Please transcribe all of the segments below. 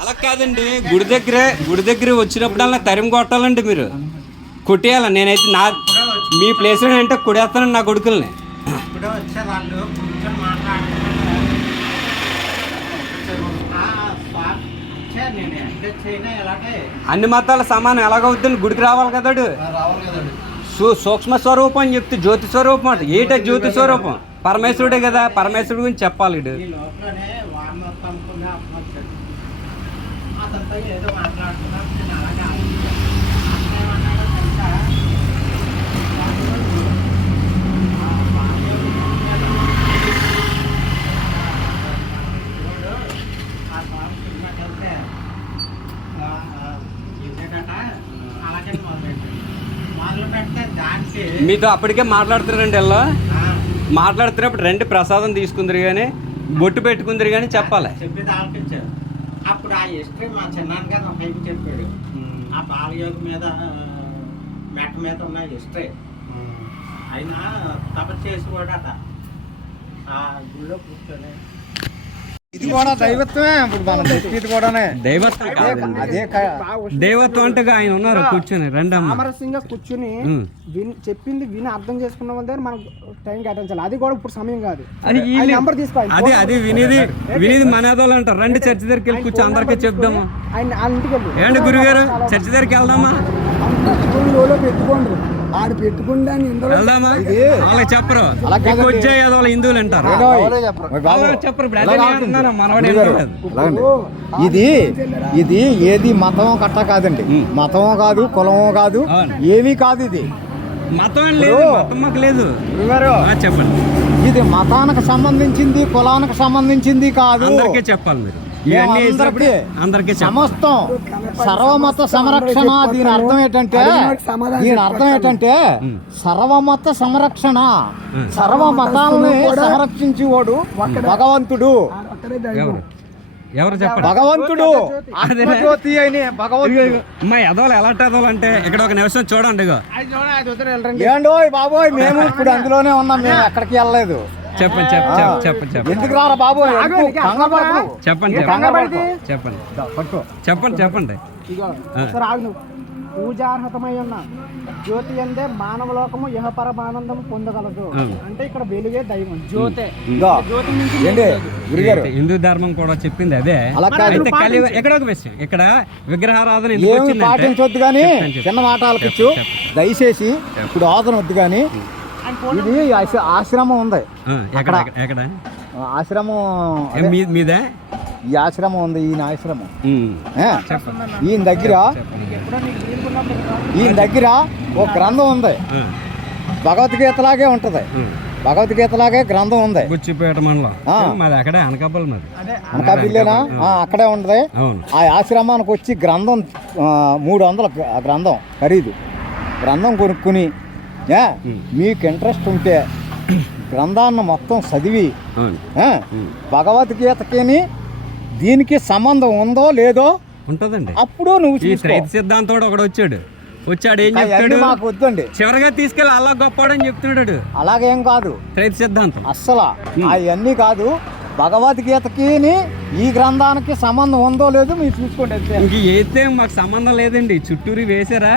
అలా కాదండి. గుడి దగ్గరే గుడి దగ్గర వచ్చినప్పుడల్లా తరిమి కొట్టాలండి మీరు. కొట్టేయాలి? నేనైతే నా మీ ప్లేస్లో అంటే కొడేస్తానండి నా కొడుకుల్ని. అన్ని మతాల సమానం ఎలాగవుతుంది గుడికి రావాలి కదాడు సూక్ష్మ స్వరూపం అని చెప్తే జ్యోతి స్వరూపం అంట. ఏట జ్యోతి స్వరూపం. పరమేశ్వరుడే కదా. పరమేశ్వరుడు గురించి చెప్పాలి అతనితో ఏదో మాట్లాడుతున్నా నేను అలాగే ఆలోచించాను. అతను ఏమన్నాడో తెలుసా? వాడు, ఆ, భార్య శివుడు ఆ స్వామి సినిమాకి వెళ్తే ఆ, ఆ, ఇదేటట అలాగే మొదలెట్టాడు మొదలు పెడితే దానికి మీతో అప్పటికే మాట్లాడుతున్నారండి ఆ, మాట్లాడుతున్నప్పుడు రెండు ప్రసాదం తీసుకుందరు కానీ బొట్టు పెట్టుకుందరు కానీ చెప్పాలి ఆలకించారు అప్పుడు ఆ హిస్టరీ మా చిన్నాన్న గారు ఒక వైపు చెప్పాడు. ఆ బాలయోగ మీద మెట్ట మీద ఉన్న హిస్టరీ. ఆయన తపస్సు చేసేవాడట ఆ గుళ్ళో కూర్చొని ఇది కూడా దైవత్వమే ఇప్పుడు మనం చెప్పేది కూడానే. దైవత్వం కాదండి. అదే క- దైవత్వం అంటే ఆయన ఉన్నారు కూర్చొని రెండమ్మ. సామరస్యంగా కూర్చుని. విని చెప్పింది విని అర్థం చేసుకున్న వాళ్ళ దగ్గర మనం టైం కేటాయించాలి. అది కూడా ఇప్పుడు సమయం కాదు. అది ఆయన వీళ్ళు- నెంబర్ తీసుకో ఆయన అది అది వినేది వినేది మనాదోళ్ళు అంటారు. రండి చర్చి దగ్గరికి వెళ్ళి కూర్చో అందరికీ చెప్దాము? ఆయన వాళ్ళ ఇంటికి వెళ్ళు. ఏంటి గురుగారు? చర్చి దగ్గరికి వెళ్దామా? లోలో పెట్టుకోండి. ఆడు పెట్టుకుంటే ఇందులో వెళ్దామా? వాళ్ళకి చెప్పరు. వచ్చే ఏదో వాళ్ళు హిందువులు అంటారు. చెప్పరు. ఇది ఇది ఏది మతమో కట్ట కాదండి. మతమో కాదు కులమో కాదు. ఏమీ కాదు ఇది. మతం లేదు. మతం మాకు లేదు. చెప్పండి. ఇది మతానికి సంబంధించింది కులానికి సంబంధించింది కాదు. అందరికీ చెప్పాలి మీరు. ఇవన్నీ అందరికీ సమస్తం సర్వమత సంరక్షణ దీని అర్థం ఏంటంటే దీని అర్థం ఏంటంటే సర్వమత సంరక్షణ. సర్వ మతాలని సంరక్షించేవాడు భగవంతుడు. ఎవరు? చెప్పండి? భగవంతుడు. ఎదవలు ఎలాంటి ఎదవలు అంటే ఇక్కడ ఒక నిమిషం చూడండి ఏండోయ్ బాబోయ్ మేము ఇప్పుడు అందులోనే ఉన్నాం మేము ఎక్కడికి వెళ్ళలేదు. చెప్పండి చెప్ప చెప్ప- చెప్పండి చెప్పండి ఎందుకు రారా పడకు. చెప్పండి. చెప్పండి. చెప్పండి. చెప్పండి. నువ్వు పూజార్హతమై ఉన్న జ్యోతి అందే మానవ లోకము ఇహపరమానందం పొందగలదు. అంటే ఇక్కడ వెలుగే దైవం. జ్యోతే. ఇదో, జ్యోతి హిందూ ధర్మం కూడా చెప్పింది అదే. అయితే కలి ఎక్కడ ఒక విషయం. ఇక్కడ విగ్రహారాధన పాటించొద్దు కానీ. చిన్న మాట ఆలకిచ్చు చెప్పు, దయచేసి ఇప్పుడు ఆదరణ వద్దు కానీ ఇది ఆశ- ఆశ్రమం ఉంది. ఎక్కడ అక్కడ. ఎక్కడ? ఆశ్రమం మీదే? ఈ ఆశ్రమం ఉంది ఈయన ఆశ్రమం. ఈయన దగ్గర. ఈయన దగ్గర ఒక గ్రంథం ఉంది. భగవద్గీతలాగే ఉంటది. భగవద్గీతలాగే గ్రంథం ఉంది. గుచ్చిపేట మండలం. మాది అక్కడే అనకాపల్లి మాది. అనకాపల్లినా ఆ, అక్కడే ఉంటది. ఆ ఆశ్రమానికి వచ్చి గ్రంథం మూడు వందల గ్రంథం ఖరీదు. గ్రంథం కొనుక్కుని. మీకు ఇంట్రెస్ట్ ఉంటే గ్రంథాన్ని మొత్తం చదివి. భగవద్గీతకిని దీనికి సంబంధం ఉందో లేదో ఉంటుందండి. అప్పుడు నువ్వు సిద్ధాంతోడు ఒకడు వచ్చాడు. వచ్చాడు ఏం చెప్తాడు? మాకు వద్దండి. చివరిగా తీసుకెళ్ళి అల్లా గొప్పవాడని చెప్తున్నాడు అలాగేం కాదు. త్రైత సిద్ధాంతం. అస్సలు. అవన్నీ కాదు. భగవద్గీతకి ఈ గ్రంథానికి సంబంధం ఉందో లేదో మీరు చూసుకోండి ఇంక వేస్తే మాకు సంబంధం లేదండి. చుట్టూరు వేసారా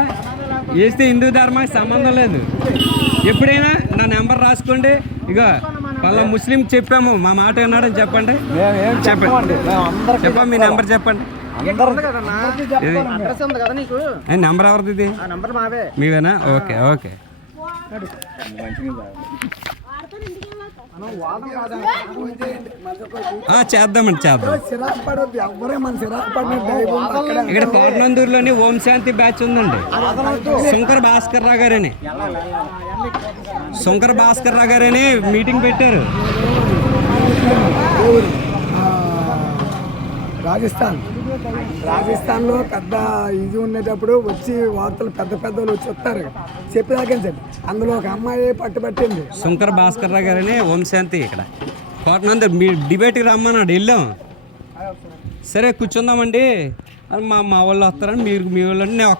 వేస్తే హిందూ ధర్మానికి సంబంధం లేదు. ఎప్పుడైనా నా నెంబర్ రాసుకోండి. ఇక వాళ్ళ ముస్లిం చెప్పాము మా మాట విన్నాడని చెప్పండి. చెప్పండి. చెప్పండి మీ నెంబర్ చెప్పండి. అందరికీ ఇది అడ్రస్ ఉంది కదా నీకు? ఏ, నెంబర్ ఎవరిది ఇది? ఆ నంబర్ మావే మీవేనా? Okay okay. చేద్దామండి చేద్దాం. ఇక్కడ కోటనందూరులోని ఓం శాంతి బ్యాచ్ ఉందండి. శంకర్ భాస్కర్ రావు గారని. శంకర్ భాస్కర్ రావు గారని మీటింగ్ పెట్టారు. ఆ, రాజస్థాన్. రాజస్థాన్లో పెద్ద ఇది ఉండేటప్పుడు వచ్చి వార్తలు పెద్ద పెద్ద వాళ్ళు వచ్చి వస్తారు. చెప్పేదాకే చెప్పి. అందులో ఒక అమ్మాయి పట్టుబట్టింది. శంకర్ భాస్కర్ రావు గారని ఓంశాంతి ఇక్కడ. కోటనందూరు మీ డిబేట్కి రమ్మన్నాడు వెళ్ళాం. సరే కూర్చుందామండి. అని మా మా వాళ్ళు వస్తారని మీరు మీ వాళ్ళని నేను ఒక